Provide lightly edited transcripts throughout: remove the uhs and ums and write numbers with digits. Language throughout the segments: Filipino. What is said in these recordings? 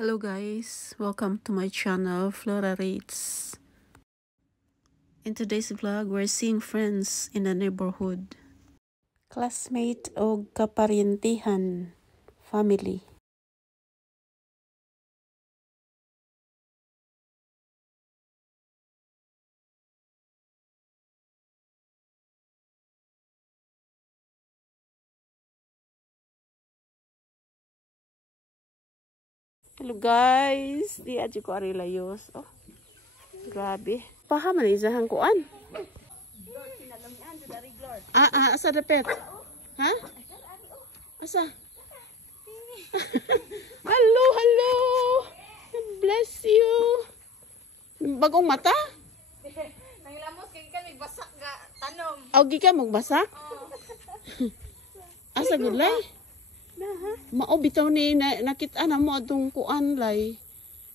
Hello guys, welcome to my channel Flora Rates. In today's vlog, we're seeing friends in the neighborhood. Classmate o kaparintihan family. Hello guys, di aja ko ari layos. Oh, grabe. Pahaman na isahang kuan. Asa dapet? Ha? Asa? Hello. Bless you. Bagong mata? Nangilamos kay ka nagbasak ga tanom. Augi ka magbasak? Asa gudlay? Mao bitaw ni nakita na mo atong kuan lay.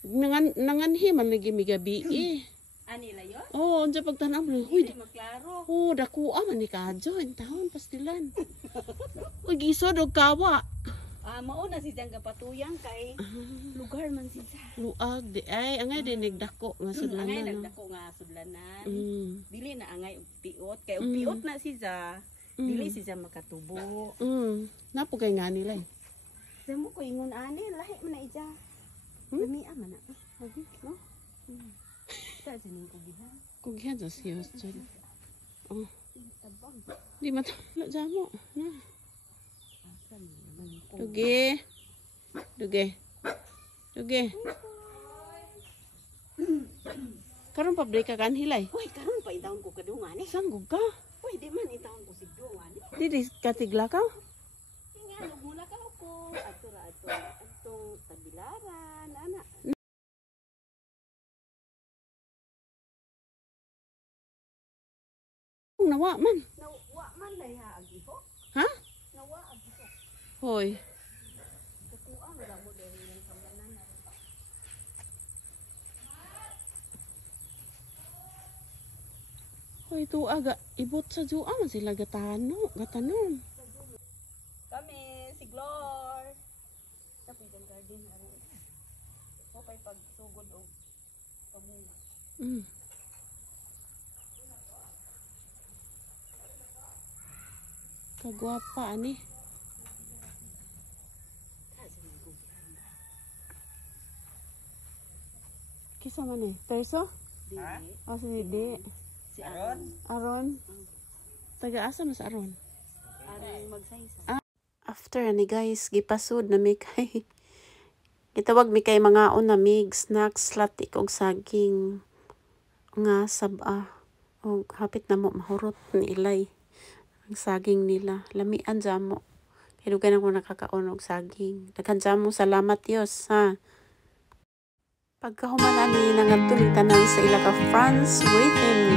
Nanganhi man lagi mi gabi eh. Ani layo? Oh, unsa pagtanam mo? Huy. Maklaro. Oh, dakua man ni kadyo in taon pastilan. Uy, gisod og kawa. Mao na si Jang kapatuyang kay lugar man si Jang. Luag di ay angay dinig dako masudlanan. Angay No? nagdako nga sudlanan. Dili na angay og piot kay og piot na si Jang. Dili si Jang makatubo. Napo kay nga nila eh. Damo ko ingon ani lahi man na ija. Lami man na. Lagi no? Ta janing ko gihan. Kugihan sa siyos dyan. Oh, Tabang. di matala dyan mo. Asa man ko. Duge. Karon pabrik ka kan hilay. Uy, karon pa itawon ko kadungan ni. Sanggog ka? Uy, di man itawon ko sigduan ni. Di katigla ka? Nga mula ka ko atong tabilaran ana. Nawa man. Nawa man lay ha agiho. Ha? Nawa agiho. Hoy. Katuang ra mo diri ng sambanan na. Hoy, tu aga ibot sa juan man sila gatanom. Kami si Glor. Sa pidang garden ari. O kay pagsugod og pamunga. Kagwapa ani. Kisa man eh? Terso? Ha? O si Didi. Si Aron. Aron? Taga-asa mas Aron? Aron magsaysa. After ani guys, gipasud na mi kay gitawag mi kay mga unamig, snacks, latik og saging nga saba. Og hapit na mo mahurot ni ilay ang saging nila. Lamian jamo. Kay dugay na ko nakakaon og saging. Daghan jamo, salamat Dios ha. Pagkahuman ani nangadto tanan sa ila ka France waiting.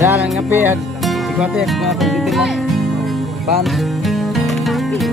Ada nang ngapi ag si kote mga presidente mo. Pan. Ada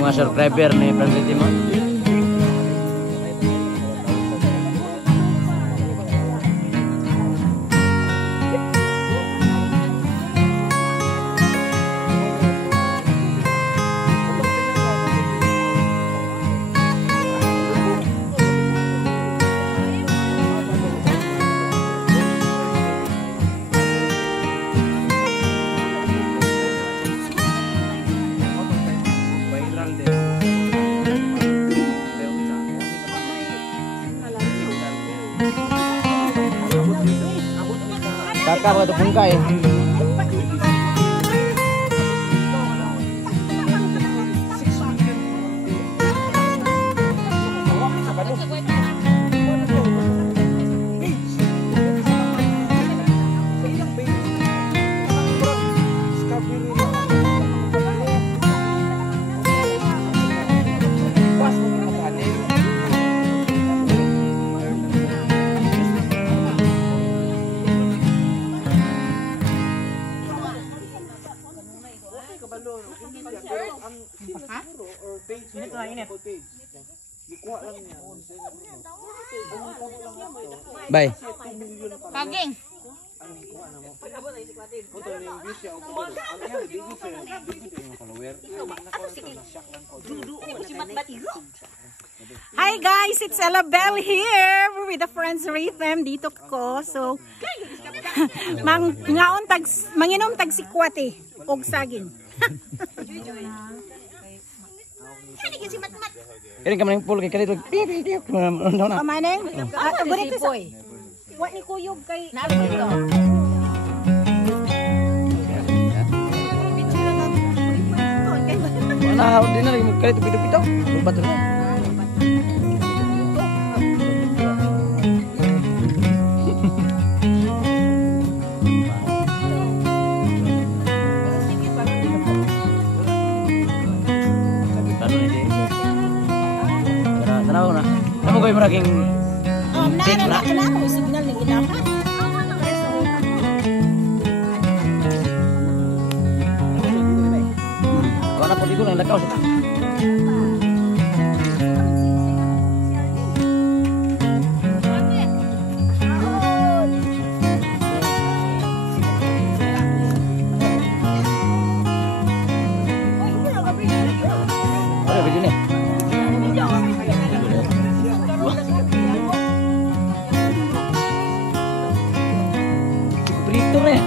mga subscriber nih Franklin mo. Kakak atau bungkai. Bye. Paging. Hi guys, it's Ella Bell here. We're with the friends Rhythm dito ko. So manginom tag sikwati og saging. Ini kamaring pool kay kalito. Kamaneng? Ganito sa Wa ni kuyog kay Mana di na lagi kalito pito-pito. Lupat na. Tanaw na. Namo koy muraging cake ra. Kenapa signal ning inahat? Wala po di ko nang lakaw sa. Ada begini. Prito na yan.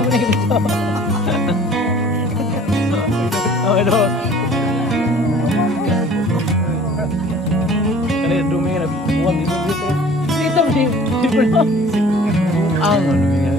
Oh, ito. Kali dumi na buwag dito dito. Prito na yun. Ang dumi nga.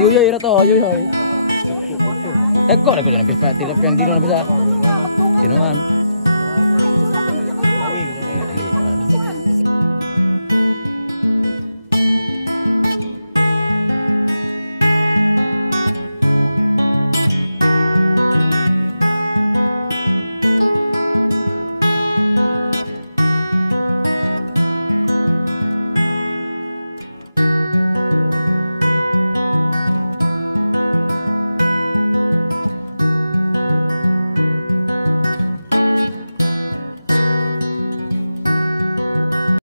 Ayuy ra to, ayuy. Dagko ra ko na bisa, tilap yang dilo na bisa. Sinuman.